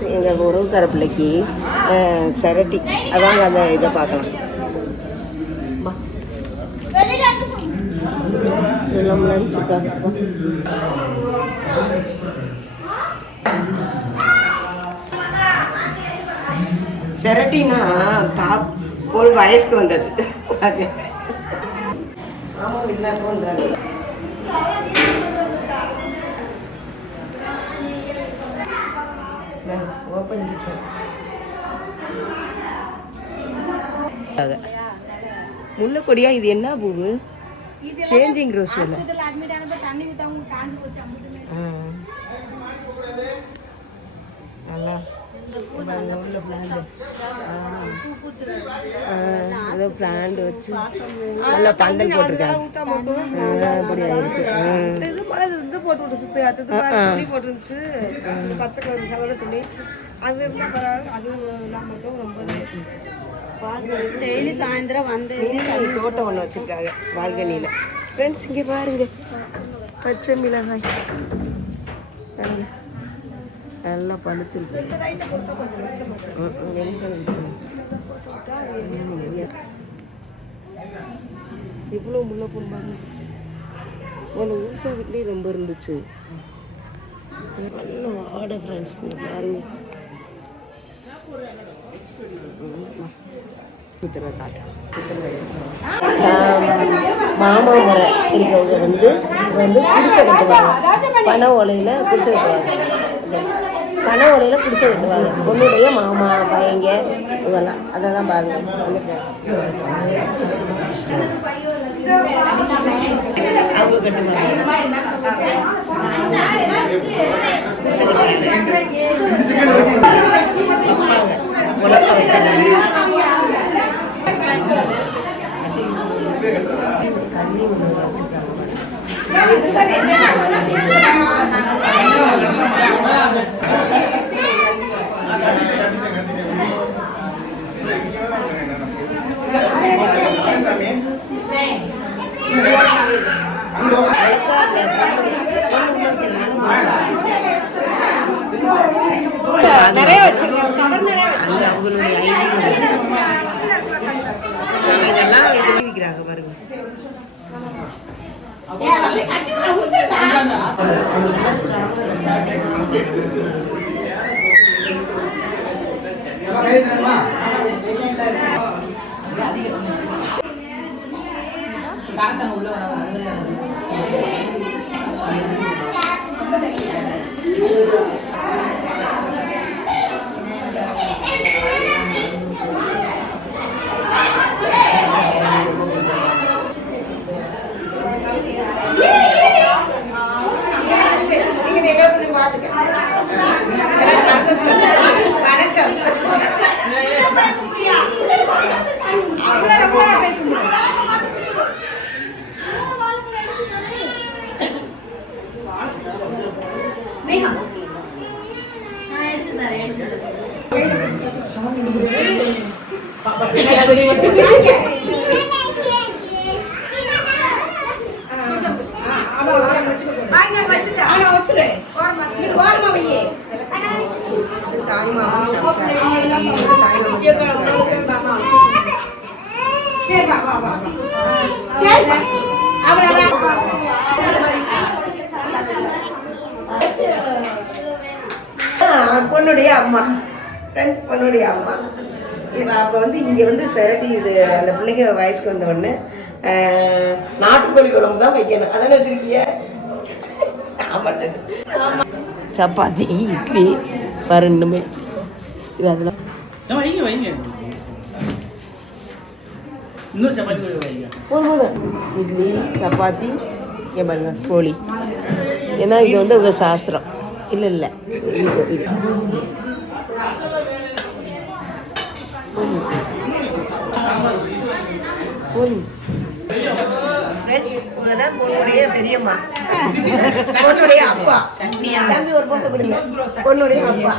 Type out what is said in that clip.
Friends, எங்கள் உறவுக்கார பிள்ளைக்கு charity, அதாங்க அந்த இதை பார்க்கலாம். இதெல்லாம் முடிச்சுக்கா. செரட்டினா ஒரு வயசுக்கு வந்தது. ஆமாம், எல்லாருக்கும் வந்தாங்க. Open kitchen. முல்லைக்கொடியா? இது என்ன பூவு? Changing rose. நல்லா ஏதோ பிளான்ட் வச்சு நல்லா பந்தல் போட்டிருக்காங்க. அப்படி ஆயிருக்கு. போட்டுருந்துச்சு பச்சை கலர் சவர துணி. அது இருந்தால் பரவாயில்ல. அது மட்டும் ரொம்ப டெய்லி சாயந்தரம் வந்து தோட்டம் ஒன்று வச்சுருக்காங்க பால்கனியில். ஃப்ரெண்ட்ஸ், இங்கே பாருங்க, பச்சை மிளகாய் நல்லா பழுத்துருக்கு. இவ்வளோ முல்லை போடுவாங்க. ஒரு ஊசா வீட்லேயும் ரொம்ப இருந்துச்சு. நல்ல வாடை ஃப்ரெண்ட்ஸ், பாருங்க. மாமா முறை இருக்கவங்க குடிசை கட்டுவாங்க. பனை ஓலையில் குடிசை கட்டுவாங்க. பனை ஓலையில் குடிசை கட்டுவாங்க. பொண்ணுடைய மாமா பையங்க இவெல்லாம் அதை தான் பாருங்க. அவங்க கட்டுவாங்க. உலக்க வைக்கிறாங்க. நிறைய வச்சிருக்கேன். கவர் நிறைய வச்சிருக்கேன். அவங்களுடைய இதெல்லாம் விற்கிறாங்க பாருங்க. பொண்ணுடைய அம்மா ஃப்ரெண்ட்ஸ், பொண்ணுடைய அம்மா அப்போ இங்கே செரட்டி இது அந்த பிள்ளைங்க வயசுக்கு வந்த உடனே நாட்டுக்கோழி குழம்பு தான் வைக்கணும். அதானே வச்சிருக்கீங்க? சப்பாத்தி, இட்லி வரணுமே. இது அதெல்லாம் போதும். இட்லி, சப்பாத்தி, இங்கே பாருங்க கோழி. ஏன்னா இது உங்கள் சாஸ்திரம். இல்லை பொண்ணுடைய பெரியம்மா, பொண்ணுடைய அப்பா. தம்பி ஒரு போட்டோ கொடுங்க. பொண்ணுடைய அப்பா.